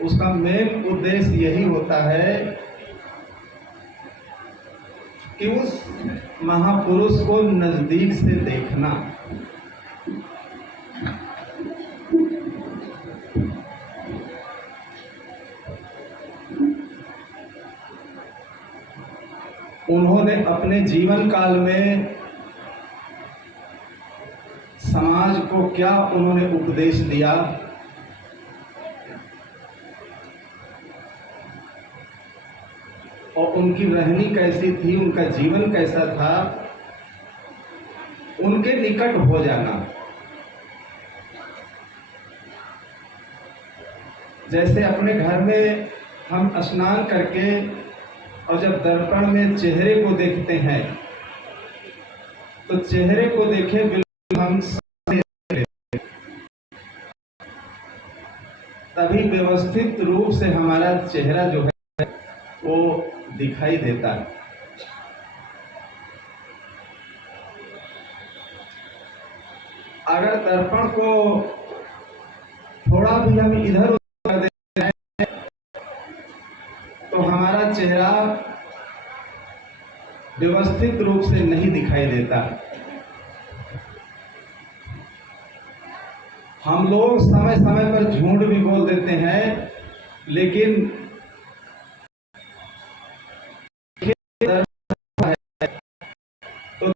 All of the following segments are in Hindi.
उसका मेन उद्देश्य यही होता है कि उस महापुरुष को नजदीक से देखना। उन्होंने अपने जीवन काल में समाज को क्या उन्होंने उपदेश दिया, और उनकी रहनी कैसी थी, उनका जीवन कैसा था, उनके निकट हो जाना। जैसे अपने घर में हम स्नान करके और जब दर्पण में चेहरे को देखते हैं तो चेहरे को देखे बिल्कुल हम तभी व्यवस्थित रूप से हमारा चेहरा जो है वो दिखाई देता है। अगर दर्पण को थोड़ा भी हम इधर उधर कर देते हैं तो हमारा चेहरा व्यवस्थित रूप से नहीं दिखाई देता। हम लोग समय समय पर झूठ भी बोल देते हैं, लेकिन तो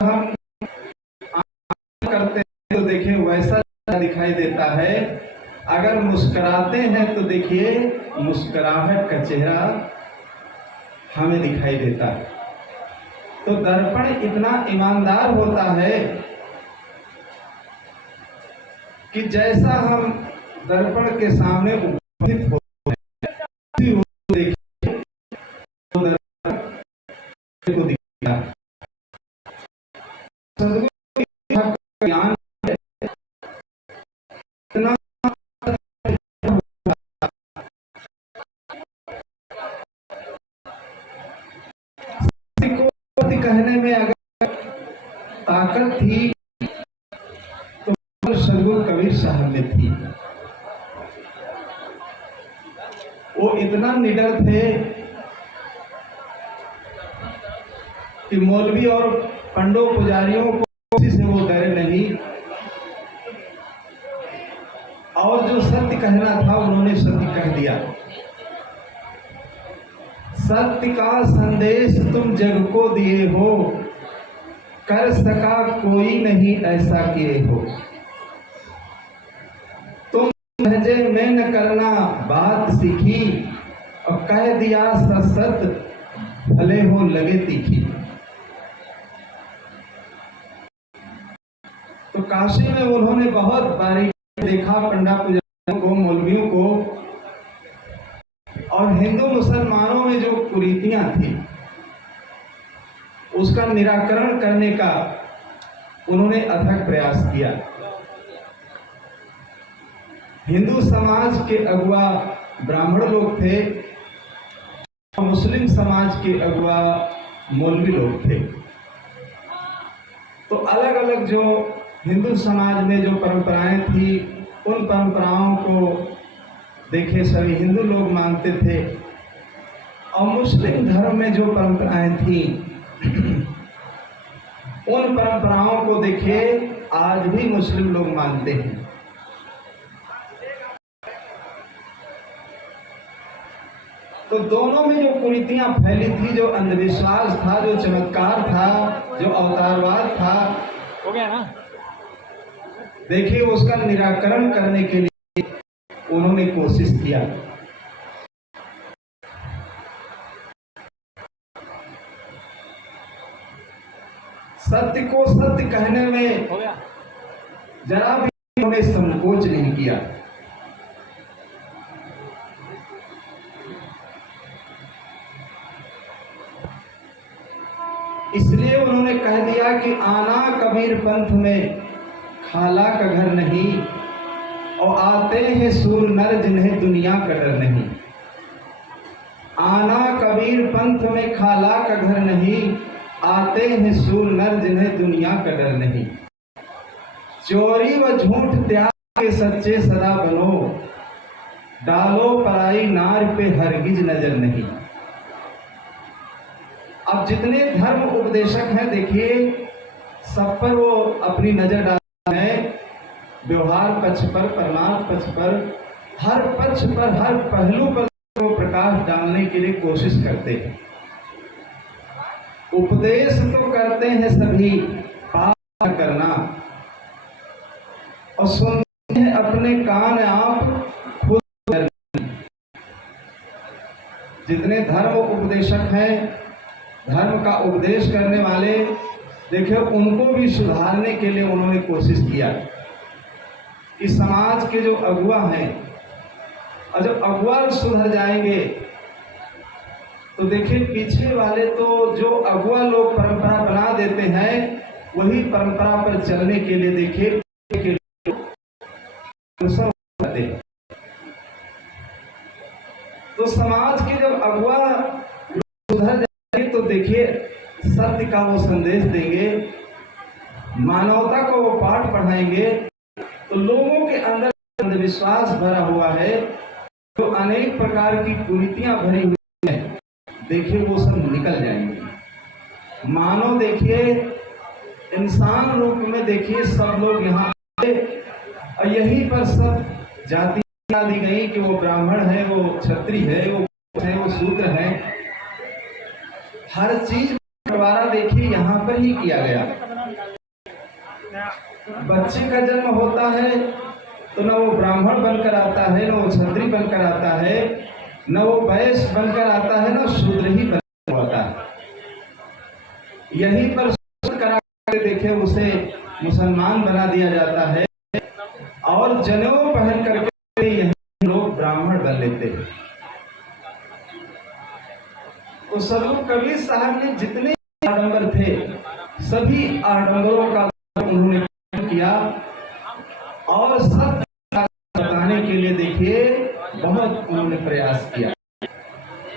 हम करते हैं तो देखिए वैसा दिखाई देता है। अगर मुस्कुराते हैं तो देखिए मुस्कुराहट का चेहरा हमें दिखाई देता है। तो दर्पण इतना ईमानदार होता है कि जैसा हम दर्पण के सामने उपस्थित होते हैं देखिए तो दर्पण को दिखता है। ज्ञान इतना कहने में अगर ताकत थी तो सदगुरु कबीर साहब में थी। वो इतना निडर थे कि मौलवी और पंडों पुजारियों को किसी से वो डरे नहीं, और जो सत्य कहना था उन्होंने सत्य कह दिया। सत्य का संदेश तुम जग को दिए हो, कर सका कोई नहीं ऐसा किए हो। तुम लहजे में न करना बात सीखी, और कह दिया सच सत भले हो लगे तीखी। तो काशी में उन्होंने बहुत बारीकी देखा पंडा पुजारियों को, मौलवियों को, और हिंदू मुसलमानों में जो कुरीतियां थी उसका निराकरण करने का उन्होंने अथक प्रयास किया। हिंदू समाज के अगुआ ब्राह्मण लोग थे, मुस्लिम समाज के अगुआ मौलवी लोग थे। तो अलग अलग जो हिंदू समाज में जो परंपराएं थी उन परंपराओं को देखे सभी हिंदू लोग मानते थे, और मुस्लिम धर्म में जो परंपराएं थी उन परंपराओं को देखे आज भी मुस्लिम लोग मानते हैं। तो दोनों में जो कुरीतियां फैली थी, जो अंधविश्वास था, जो चमत्कार था, जो अवतारवाद था, हो गया ना, देखिए उसका निराकरण करने के लिए उन्होंने कोशिश किया। सत्य को सत्य कहने में हो गया। जरा भी उन्होंने संकोच नहीं किया। इसलिए उन्होंने कह दिया कि आना कबीर पंथ में खाला का घर नहीं, और आते हैं सूर नर जिन्हें दुनिया का डर नहीं। आना कबीर पंथ में खाला का घर नहीं, आते हैं सूर नर जिन्हें दुनिया का डर नहीं। चोरी व झूठ त्याग के सच्चे सदा बनो, डालो पराई नार पे हरगिज नजर नहीं। अब जितने धर्म उपदेशक हैं देखिए, सब पर वो अपनी नजर डालते हैं, व्यवहार पक्ष पर, परमार्थ पक्ष पर, हर पक्ष पर, हर पहलू पर वो प्रकाश डालने के लिए कोशिश करते हैं। उपदेश तो करते हैं सभी, पालन करना और सुनते हैं अपने कान आप खुद करना। जितने धर्म उपदेशक हैं, धर्म का उपदेश करने वाले, देखिए उनको भी सुधारने के लिए उन्होंने कोशिश किया कि समाज के जो अगुआ हैं, और जब अगुआ सुधर जाएंगे तो देखिए पीछे वाले तो जो अगुआ लोग परंपरा बना देते हैं, वही परंपरा पर चलने के लिए देखिए तो समाज के जब अगुआ सुधर जाएंगे तो देखिए सत्य का वो संदेश देंगे, मानवता को वो पाठ पढ़ाएंगे, तो लोगों के अंदर अंधविश्वास भरा हुआ है, तो अनेक प्रकार की कुरीतियां भरी हुई हैं, देखिए वो सब निकल जाएंगे। मानो देखिए इंसान रूप में देखिए सब लोग यहाँ और यहीं पर सब जाति दी गई कि वो ब्राह्मण है, वो क्षत्रिय है, वो शूद्र है, हर चीज बंटवारा देखिए यहाँ पर ही किया गया। बच्चे का जन्म होता है तो न वो ब्राह्मण बनकर आता है, न वो क्षत्रिय बनकर आता है, न वो वैश्य बनकर आता है, न शूद्र ही बनकर आता है। यहीं पर करा देखे उसे मुसलमान बना दिया जाता है और जनेऊ पहन करके यही लोग ब्राह्मण बन लेते हैं। तो सदगुरु कबीर साहब ने जितने आडंबर थे, सभी आडंबरों का उन्होंने किया और सत्य बताने के लिए देखिए बहुत उन्होंने प्रयास किया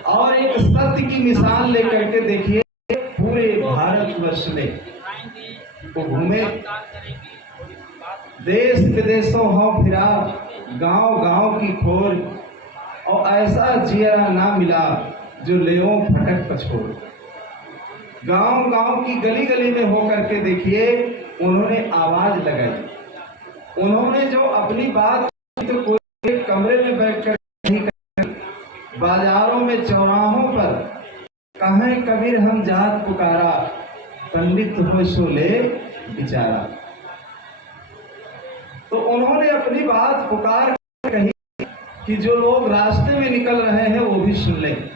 और एक सत्य की मिसाल लेकर के देखिए पूरे भारतवर्ष में वो घूमे, देश विदेशों हो फिरा, गांव गांव की खोर, और ऐसा जिया ना मिला जो लेओ फटक पछोड़। गांव गांव की गली गली में होकर के देखिए उन्होंने आवाज लगाई। उन्होंने जो अपनी बात तो कोई एक कमरे में बैठकर नहीं कर, बाजारों में चौराहों पर कहें कबीर हम जात पुकारा, पंडित हो सो ले बिचारा। तो उन्होंने अपनी बात पुकार कही कि जो लोग रास्ते में निकल रहे हैं वो भी सुन लें,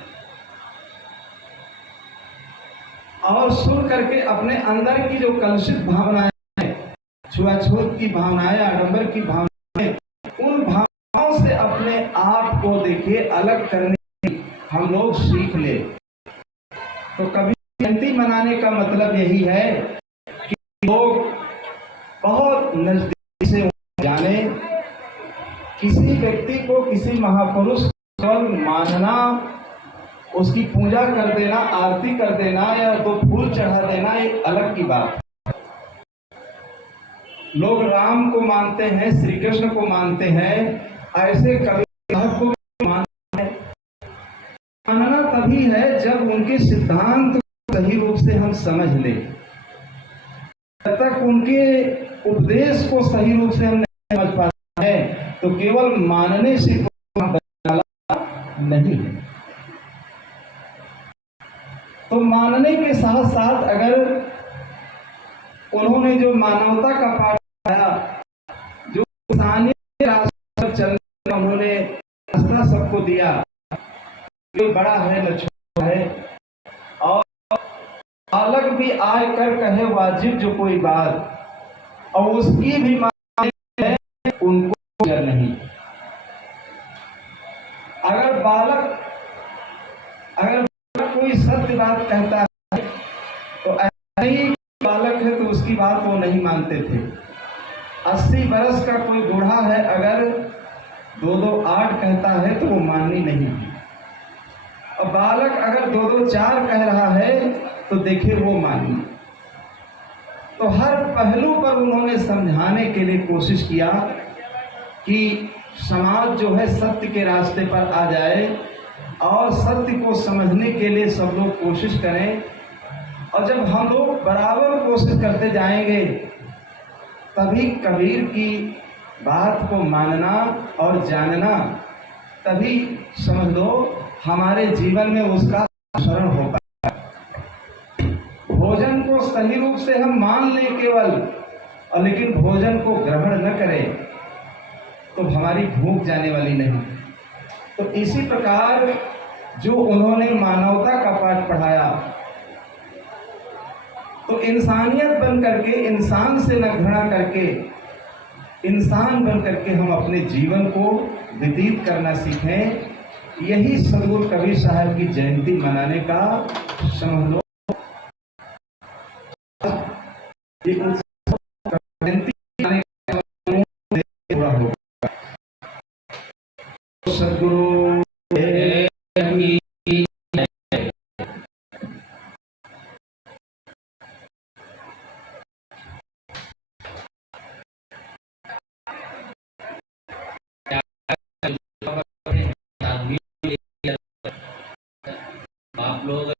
और सुन करके अपने अंदर की जो कलुषित भावनाएं हैं, छुआछूत की भावनाएं, आडंबर की भावनाएं, उन भावनाओं से अपने आप को देखिए अलग करने हम लोग सीख ले। तो कभी जयंती मनाने का मतलब यही है कि लोग बहुत नजदीक से जाने, किसी व्यक्ति को, किसी महापुरुष को मानना, उसकी पूजा कर देना, आरती कर देना या दो फूल चढ़ा देना एक अलग की बात। लोग राम को मानते हैं, श्री कृष्ण को मानते हैं, ऐसे कबीर साहब को मानते हैं। मानना तभी है जब उनके सिद्धांत को सही रूप से हम समझ लें। जब तक उनके उपदेश को सही रूप से हम नहीं समझ पाते हैं तो केवल मानने से नहीं है। तो मानने के साथ साथ अगर उन्होंने जो मानवता का पाठ पढ़ाया, जो इंसानियत रास्ते पर चलने का उन्होंने रास्ता सबको दिया, कोई बड़ा है न छोटा है, और अलग भी आए कर कहे वाजिब जो कोई बात, और उसकी भी माने है उनको नहीं। अगर बालक कोई सत्य बात कहता है तो ऐसा ही बालक है तो उसकी बात वो नहीं मानते थे। 80 बरस का कोई बूढ़ा है, अगर 2-2-8 कहता है तो वो माननी नहीं है, और बालक अगर 2-2-4 कह रहा है तो देखिए वो मानी। तो हर पहलू पर उन्होंने समझाने के लिए कोशिश किया कि समाज जो है सत्य के रास्ते पर आ जाए और सत्य को समझने के लिए सब लोग कोशिश करें। और जब हम लोग बराबर कोशिश करते जाएंगे तभी कबीर की बात को मानना और जानना, तभी समझ लो हमारे जीवन में उसका अनुसरण हो पाएगा। भोजन को सही रूप से हम मान लें केवल, और लेकिन भोजन को ग्रहण न करें तो हमारी भूख जाने वाली नहीं। तो इसी प्रकार जो उन्होंने मानवता का पाठ पढ़ाया, तो इंसानियत बन करके, इंसान से न घृणा करके, इंसान बन करके हम अपने जीवन को व्यतीत करना सीखें। यही सदगुरु कबीर साहब की जयंती मनाने का समझ लो जयंती मनाने का पूरा होगा। सदगुरु आप लोग